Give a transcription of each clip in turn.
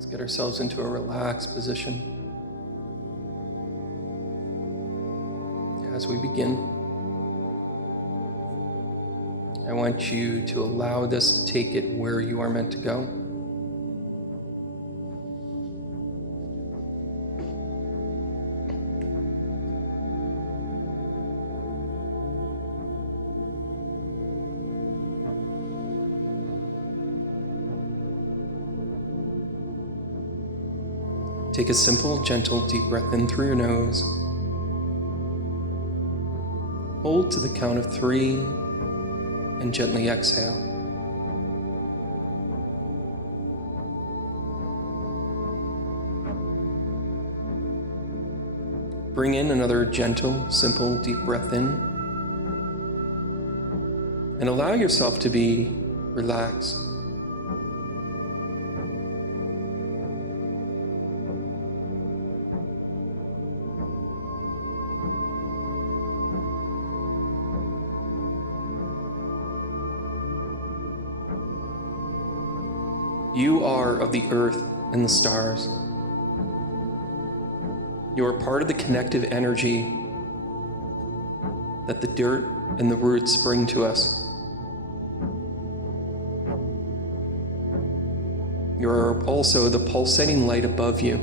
Let's get ourselves into a relaxed position. As we begin, I want you to allow this to take it where you are meant to go. Take a simple, gentle, deep breath in through your nose. Hold to the count of 3 and gently exhale. Bring in another gentle, simple, deep breath in. And allow yourself to be relaxed. You are of the earth and the stars. You are part of the connective energy that the dirt and the roots bring to us. You are also the pulsating light above you.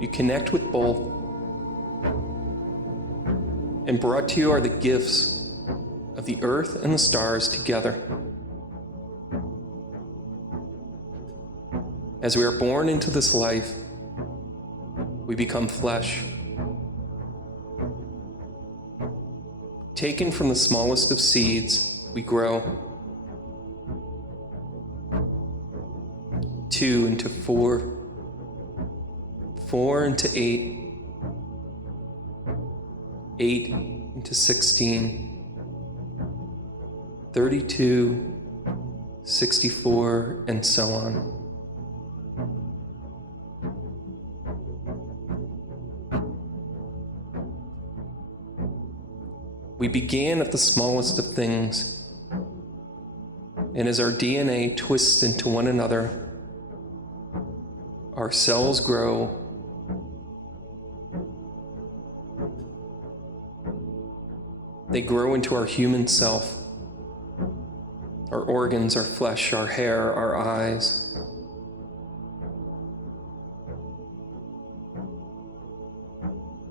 You connect with both. And brought to you are the gifts of the earth and the stars together. As we are born into this life, we become flesh. Taken from the smallest of seeds, we grow. 2 into 4, 4 into 8, 8 into 16, 32, 64, and so on. We began at the smallest of things, and as our DNA twists into one another, our cells grow. They grow into our human self, our organs, our flesh, our hair, our eyes.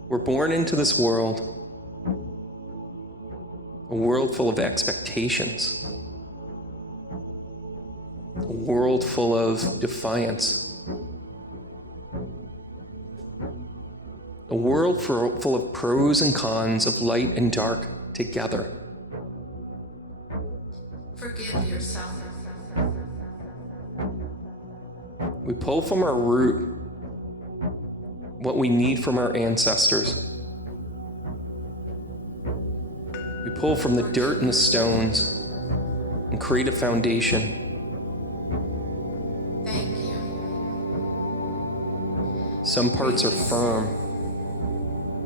We're born into this world, a world full of expectations, a world full of defiance, a world full of pros and cons, of light and dark together. Forgive yourself. We pull from our root what we need from our ancestors. We pull from the dirt and the stones and create a foundation. Thank you. Some parts are firm,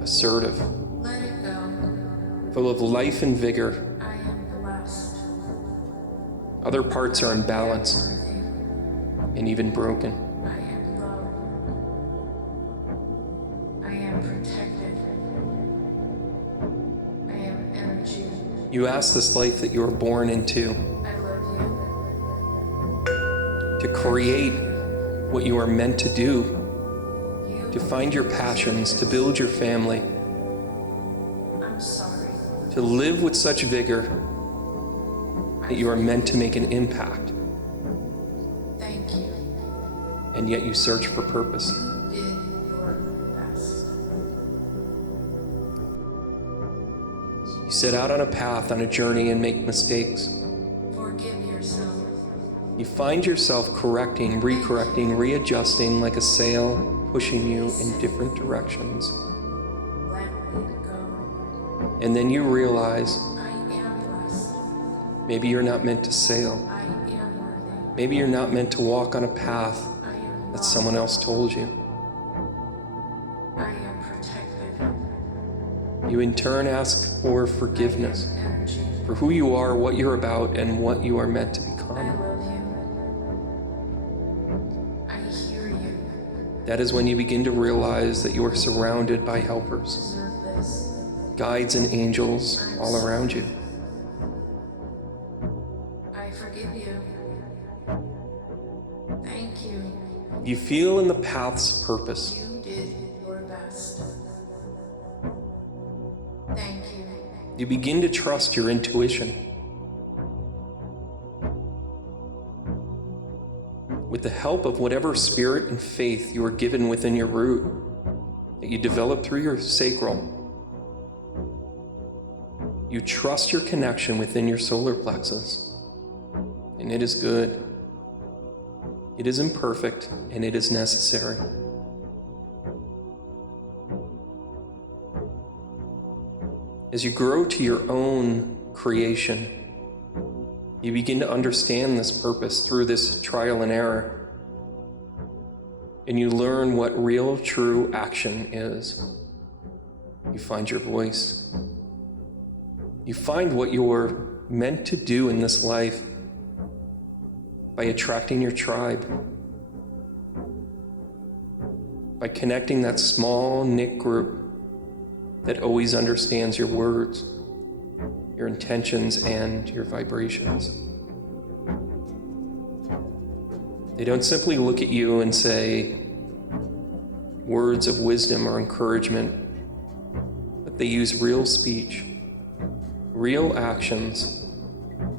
assertive, Let it go. full of life and vigor. I am blessed. Other parts are imbalanced Worthy. and even broken. I am loved. I am protected. I am energy. You ask this life that you were born into I love to create what you are meant to do, you. to find your passions, to build your family, I'm sorry. to live with such vigor that you are meant to make an impact, Thank you. and yet you search for purpose. You did your best. You set out on a path, on a journey, and make mistakes. Forgive yourself. You find yourself correcting, recorrecting, readjusting like a sail, pushing you in different directions. Let it go. And then you realize I am blessed. maybe you're not meant to sail. I am worthy. Maybe you're not meant to walk on a path I am that loved. someone else told you. I am protected. You in turn ask for forgiveness energy. for who you are, what you're about, and what you are meant to I become. love you. I hear you. That is when you begin to realize that you are surrounded by helpers, Deserve this. guides, and angels all around you. I forgive you. Thank you. You feel in the path's purpose. You did your best. Thank you. You begin to trust your intuition. With the help of whatever spirit and faith you are given within your root, that you develop through your sacral, you trust your connection within your solar plexus. And it is good. It is imperfect, and it is necessary. As you grow to your own creation, you begin to understand this purpose through this trial and error. And you learn what real, true action is. You find your voice. You find what you're meant to do in this life by attracting your tribe, by connecting that small knit group that always understands your words, your intentions, and your vibrations. They don't simply look at you and say words of wisdom or encouragement, but they use real speech, real actions,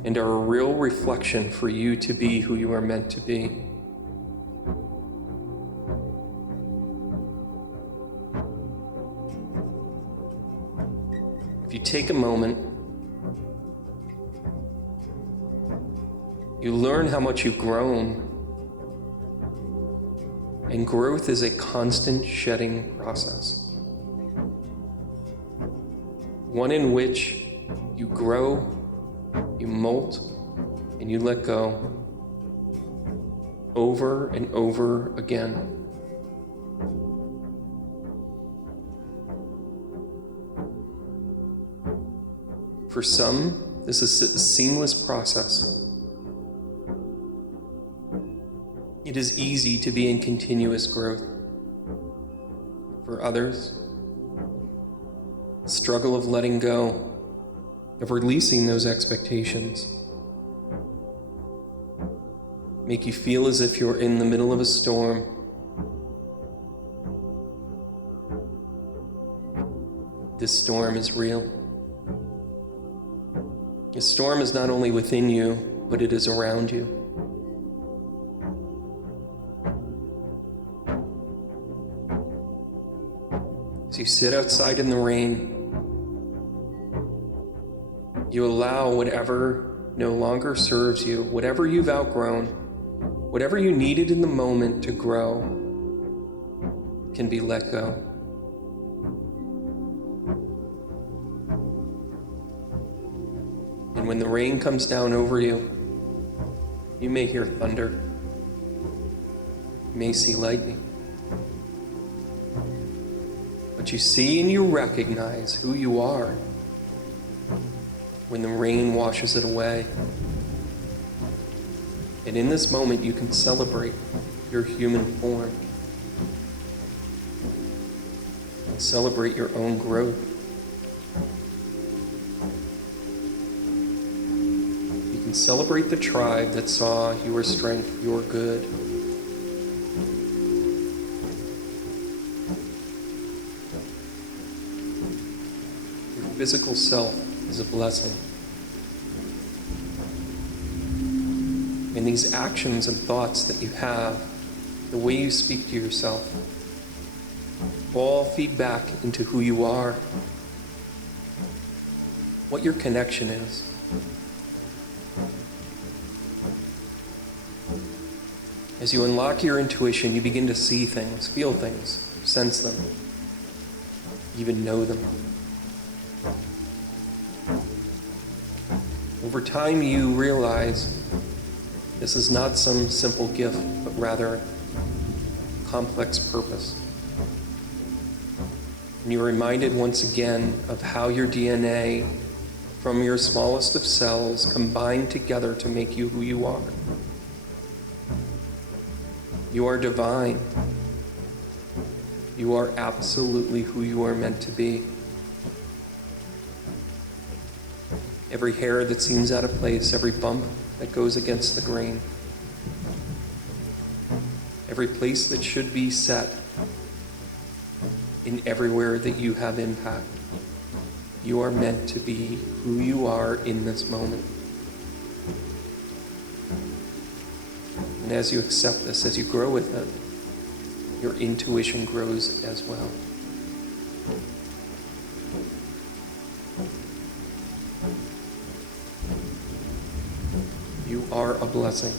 and are a real reflection for you to be who you are meant to be. If you take a moment, you learn how much you've grown. And growth is a constant shedding process, one in which you grow, you molt, and you let go over and over again. For some, this is a seamless process. It is easy to be in continuous growth. For others, the struggle of letting go, of releasing those expectations, make you feel as if you're in the middle of a storm. This storm is real. The storm is not only within you, but it is around you. As you sit outside in the rain, you allow whatever no longer serves you, whatever you've outgrown, whatever you needed in the moment to grow, can be let go. And when the rain comes down over you, you may hear thunder, you may see lightning. But you see and you recognize who you are when the rain washes it away. And in this moment, you can celebrate your human form. Celebrate your own growth. You can celebrate the tribe that saw your strength, your good. Physical self is a blessing. And these actions and thoughts that you have, the way you speak to yourself, all feed back into who you are, what your connection is. As you unlock your intuition, you begin to see things, feel things, sense them, even know them. Over time, you realize this is not some simple gift, but rather complex purpose. And you're reminded once again of how your DNA from your smallest of cells combine together to make you who you are. You are divine. You are absolutely who you are meant to be. Every hair that seems out of place, every bump that goes against the grain, every place that should be set, in everywhere that you have impact, you are meant to be who you are in this moment. And as you accept this, as you grow with it, your intuition grows as well. You are a blessing.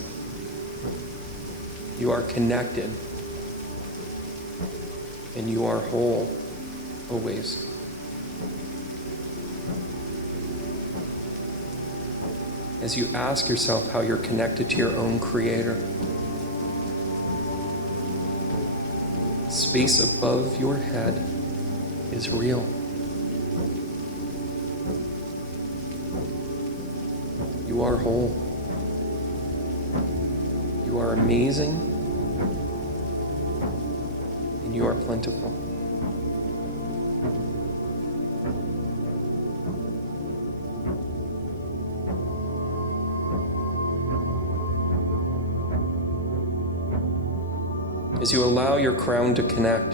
You are connected. And you are whole, always. As you ask yourself how you're connected to your own Creator, space above your head is real. You are whole. You are amazing. And you are plentiful. As you allow your crown to connect,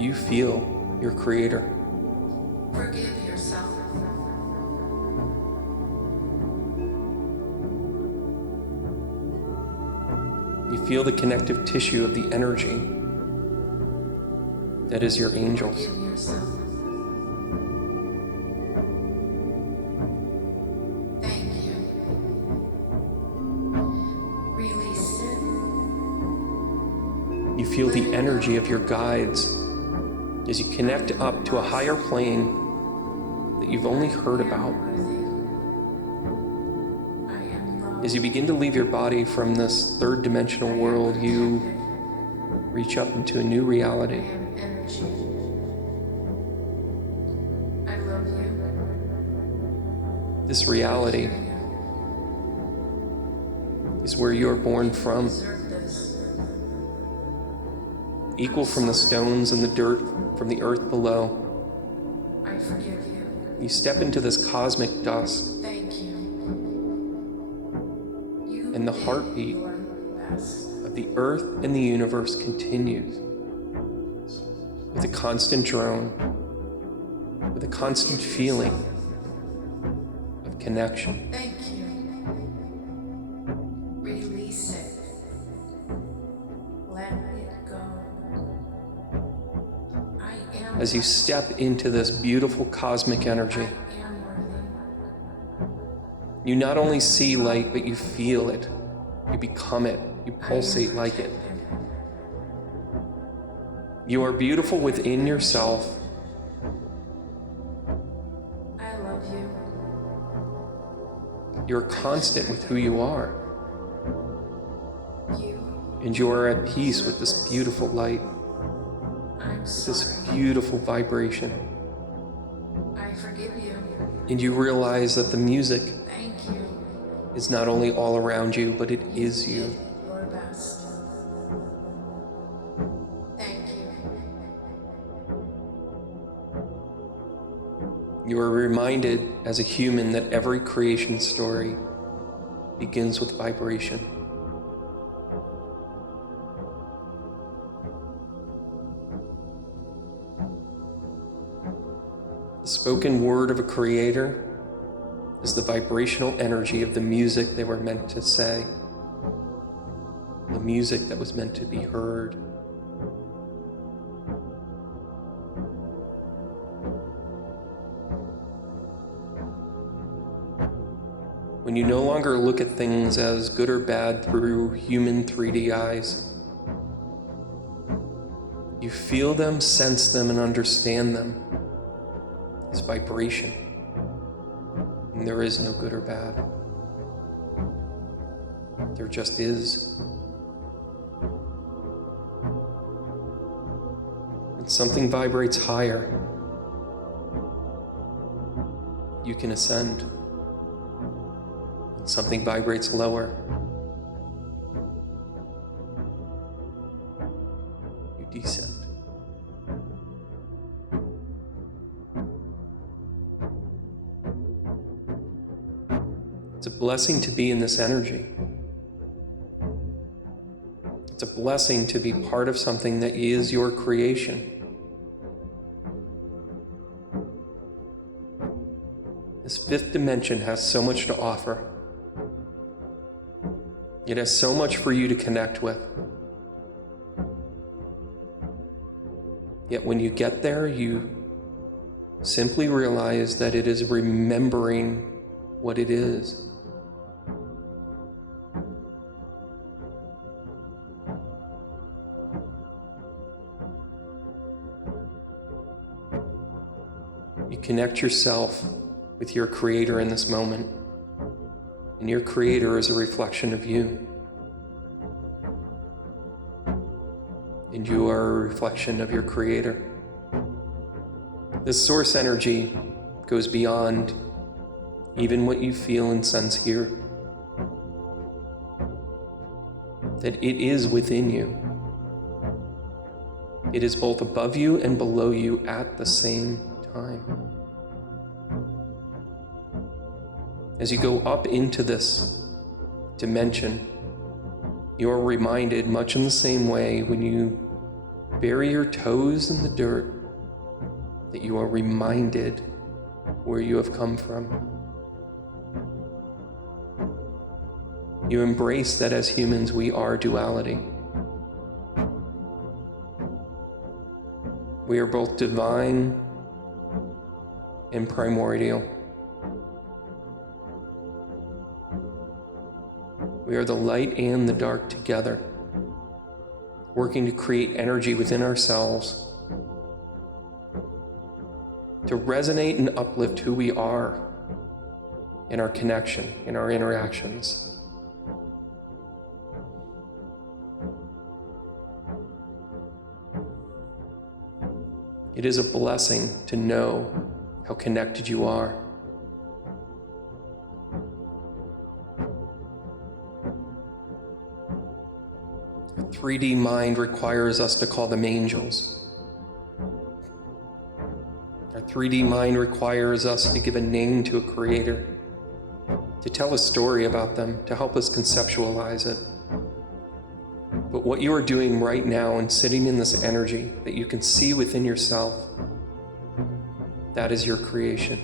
you feel your Creator. Forgive yourself. You feel the connective tissue of the energy that is your angels. Forgive yourself. Thank you. Release it. You feel the energy of your guides as you connect up to a higher plane that you've only heard about. I am loved. As you begin to leave your body from this third dimensional world, you reach up into a new I reality. am energy. I love you. This reality is where you are born from, Deserve this. equal from the stones and the dirt from the earth below. I forgive you. You step into this cosmic dust, Thank you. You and the did heartbeat your best. of the earth and the universe continues with a constant drone, with a constant feeling of connection. Thank you. Release it. Let it go. I am. As you step into this beautiful cosmic energy, I am worthy. you not only see light, but you feel it. You become it. You pulsate like it. You are beautiful within yourself. I love you. You're constant with who you are. You. And you are at peace with this beautiful light, I'm this sorry. beautiful vibration. I forgive you. And you realize that the music Thank you. is not only all around you, but it is Did you. your best. Thank you. You are reminded as a human that every creation story begins with vibration. The spoken word of a creator is the vibrational energy of the music they were meant to say, the music that was meant to be heard. When you no longer look at things as good or bad through human 3D eyes, you feel them, sense them, and understand them as vibration. And there is no good or bad. There just is. and something vibrates higher, you can ascend. And something vibrates lower, you descend. It's a blessing to be in this energy. It's a blessing to be part of something that is your creation. This fifth dimension has so much to offer. It has so much for you to connect with. Yet when you get there, you simply realize that it is remembering what it is. You connect yourself with your Creator in this moment, and your Creator is a reflection of you. And you are a reflection of your Creator. This source energy goes beyond even what you feel and sense here. That it is within you. It is both above you and below you at the same time. As you go up into this dimension, you are reminded, much in the same way when you bury your toes in the dirt, that you are reminded where you have come from. You embrace that as humans we are duality. We are both divine and primordial. We are the light and the dark together, working to create energy within ourselves to resonate and uplift who we are in our connection, in our interactions. It is a blessing to know how connected you are. A 3D mind requires us to call them angels. Our 3D mind requires us to give a name to a creator, to tell a story about them, to help us conceptualize it. But what you are doing right now and sitting in this energy that you can see within yourself, that is your creation.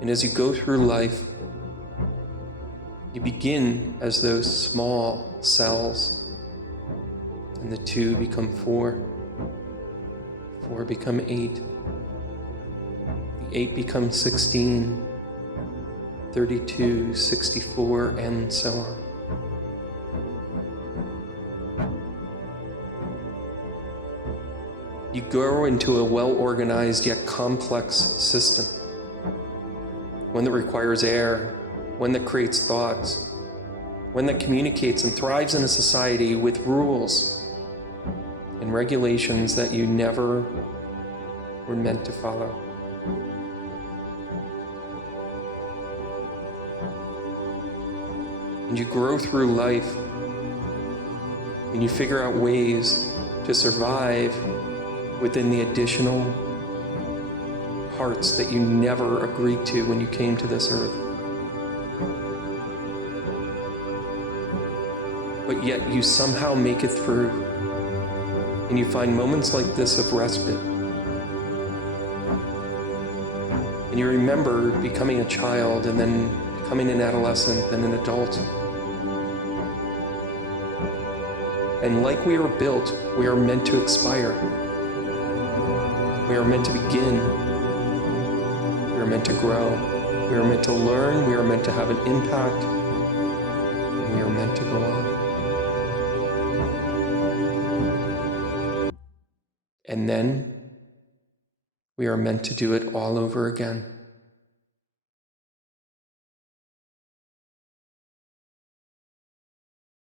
And as you go through life, you begin as those small cells, and the 2 become 4, 4 become 8, the 8 becomes 16, 32, 64, and so on. You grow into a well-organized yet complex system, one that requires air, one that creates thoughts, one that communicates and thrives in a society with rules and regulations that you never were meant to follow. And you grow through life, and you figure out ways to survive within the additional parts that you never agreed to when you came to this earth. But yet you somehow make it through, and you find moments like this of respite. And you remember becoming a child, and then becoming an adolescent, then an adult. And like we are built, we are meant to expire. We are meant to begin. We are meant to grow. We are meant to learn. We are meant to have an impact. And we are meant to go on. And then we are meant to do it all over again.